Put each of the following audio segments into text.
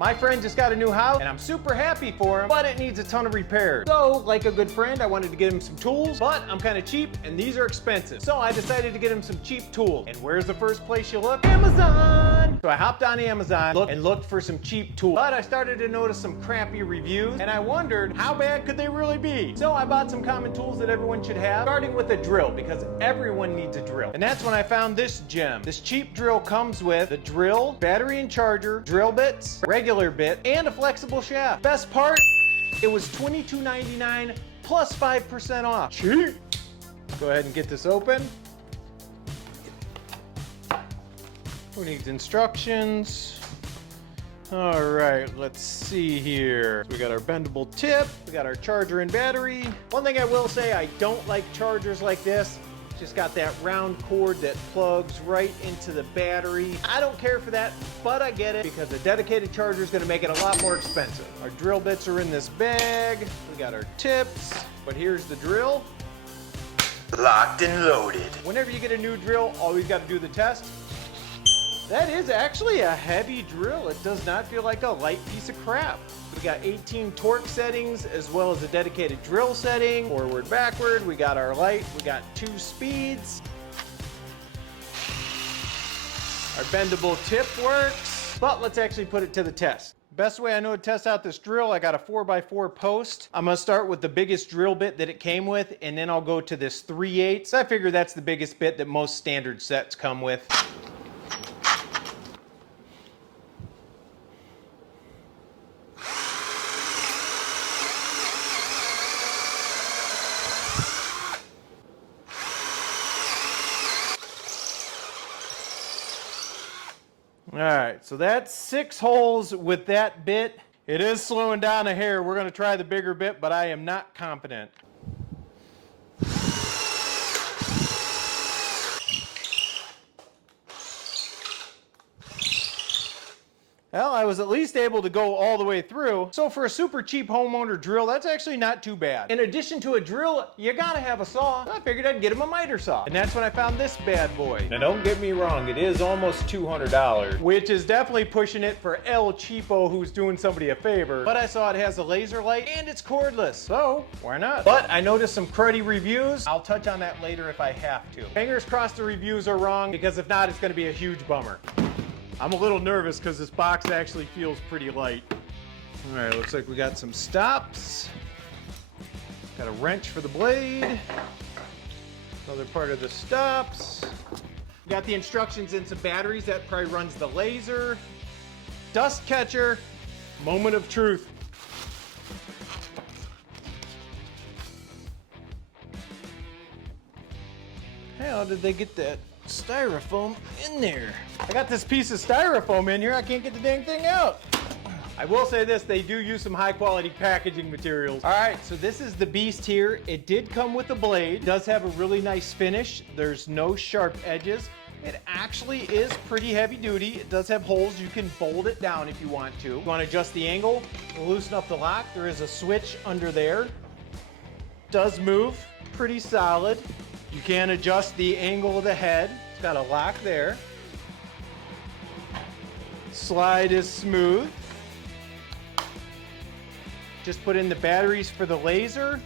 My friend just got a new house and I'm super happy for him, but it needs a ton of repairs. So, like a good friend, I wanted to get him some tools, but I'm kind of cheap and these are expensive. So I decided to get him some cheap tools. And where's the first place you look? Amazon! So I hopped on Amazon and looked for some cheap tools. But I started to notice some crappy reviews and I wondered, how bad could they really be? So I bought some common tools that everyone should have, starting with a drill, because everyone needs a drill. And that's when I found this gem. This cheap drill comes with the drill, battery and charger, drill bits, regular bit, and a flexible shaft. Best part, it was $22.99 plus 5% off. Cheap. Go ahead and get this open. Who needs instructions? All right, let's see here. So we got our bendable tip, we got our charger and battery. One thing I will say, I don't like chargers like this. Just got that round cord that plugs right into the battery. I don't care for that, but I get it because a dedicated charger is gonna make it a lot more expensive. Our drill bits are in this bag. We got our tips, but here's the drill. Locked and loaded. Whenever you get a new drill, always gotta do the test. That is actually a heavy drill. It does not feel like a light piece of crap. We got 18 torque settings as well as a dedicated drill setting. Forward, backward. We got our light. We got 2 speeds. Our bendable tip works, but let's actually put it to the test. Best way I know to test out this drill, I got a 4x4 post. I'm gonna start with the biggest drill bit that it came with, and then I'll go to this 3/8. I figure that's the biggest bit that most standard sets come with. All right, so that's 6 holes with that bit. It is slowing down a hair. We're gonna try the bigger bit, but I am not confident. Well, I was at least able to go all the way through. So for a super cheap homeowner drill, that's actually not too bad. In addition to a drill, you gotta have a saw. I figured I'd get him a miter saw. And that's when I found this bad boy. Now don't get me wrong, it is almost $200, which is definitely pushing it for El Cheapo who's doing somebody a favor. But I saw it has a laser light and it's cordless, so why not? But I noticed some cruddy reviews. I'll touch on that later if I have to. Fingers crossed the reviews are wrong, because if not, it's gonna be a huge bummer. I'm a little nervous because this box actually feels pretty light. All right, looks like we got some stops. Got a wrench for the blade. Another part of the stops. Got the instructions and some batteries. That probably runs the laser. Dust catcher. Moment of truth. How did they get that styrofoam in there? I got this piece of styrofoam in here. I can't get the dang thing out. I will say this, they do use some high quality packaging materials. All right, so this is the beast here. It did come with a blade. It does have a really nice finish. There's no sharp edges. It actually is pretty heavy duty. It does have holes. You can bolt it down if you want to. You want to adjust the angle, loosen up the lock. There is a switch under there. It does move, pretty solid. You can adjust the angle of the head. It's got a lock there. Slide is smooth. Just put in the batteries for the laser,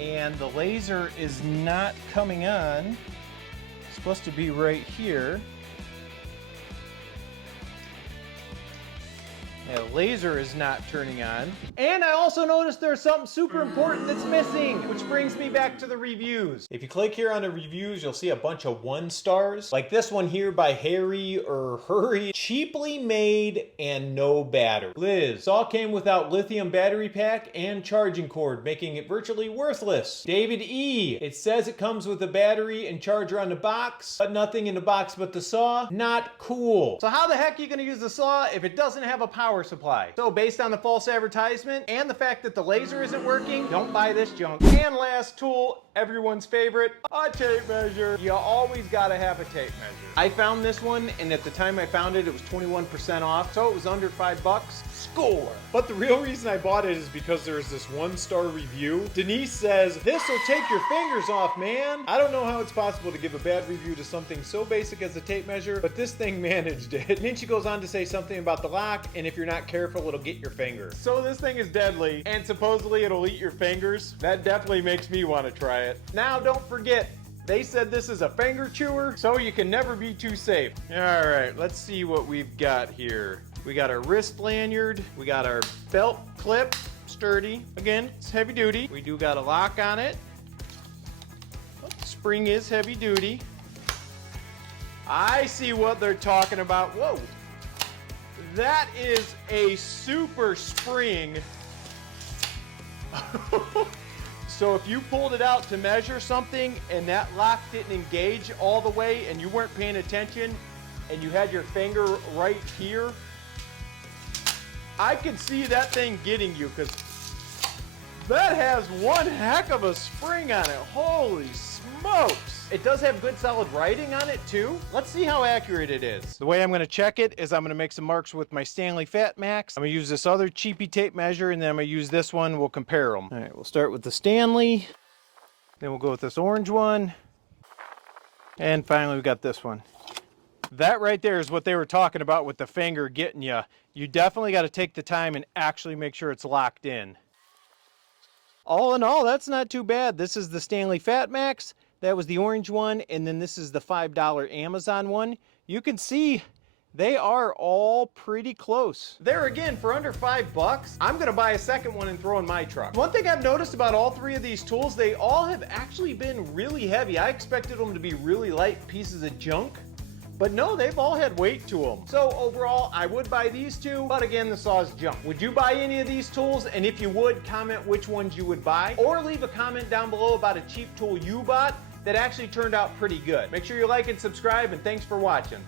and the laser is not coming on. It's supposed to be right here. Yeah, the laser is not turning on. And I also noticed there's something super important that's missing, which brings me back to the reviews. If you click here on the reviews, you'll see a bunch of 1 stars, like this one here by Harry or Hurry. Cheaply made and no battery. Liz, saw came without lithium battery pack and charging cord, making it virtually worthless. David E, it says it comes with a battery and charger on the box, but nothing in the box but the saw. Not cool. So how the heck are you gonna use the saw if it doesn't have a power supply? So based on the false advertisement and the fact that the laser isn't working, don't buy this junk. And last tool, everyone's favorite, a tape measure. You always gotta have a tape measure. I found this one, and at the time I found it, it was 21% off, so it was under $5. Score! But the real reason I bought it is because there's this 1-star review. Denise says, "This'll take your fingers off, man." I don't know how it's possible to give a bad review to something so basic as a tape measure, but this thing managed it. And then she goes on to say something about the lock, and if you're not careful, it'll get your finger. So this thing is deadly, and supposedly it'll eat your fingers. That definitely makes me want to try it. Now, don't forget, they said this is a finger chewer, so you can never be too safe. All right, let's see what we've got here. We got our wrist lanyard. We got our belt clip, sturdy. Again, it's heavy duty. We do got a lock on it. Oh, spring is heavy duty. I see what they're talking about. Whoa. That is a super spring. So if you pulled it out to measure something and that lock didn't engage all the way and you weren't paying attention and you had your finger right here, I could see that thing getting you, because that has one heck of a spring on it. Holy smokes. It does have good solid writing on it too. Let's see how accurate it is. The way I'm gonna check it is I'm gonna make some marks with my Stanley Fat Max. I'm gonna use this other cheapy tape measure, and then I'm gonna use this one. We'll compare them. All right, we'll start with the Stanley. Then we'll go with this orange one. And finally we got this one. That right there is what they were talking about with the finger getting you. You definitely got to take the time and actually make sure it's locked in. All in all, that's not too bad. This is the Stanley Fat Max. That was the orange one. And then this is the $5 Amazon one. You can see they are all pretty close. There again, for under $5, I'm gonna buy a second one and throw in my truck. One thing I've noticed about all three of these tools, they all have actually been really heavy. I expected them to be really light pieces of junk. But no, they've all had weight to them. So overall, I would buy these two, but again, the saw's junk. Would you buy any of these tools? And if you would, comment which ones you would buy, or leave a comment down below about a cheap tool you bought that actually turned out pretty good. Make sure you like and subscribe, and thanks for watching.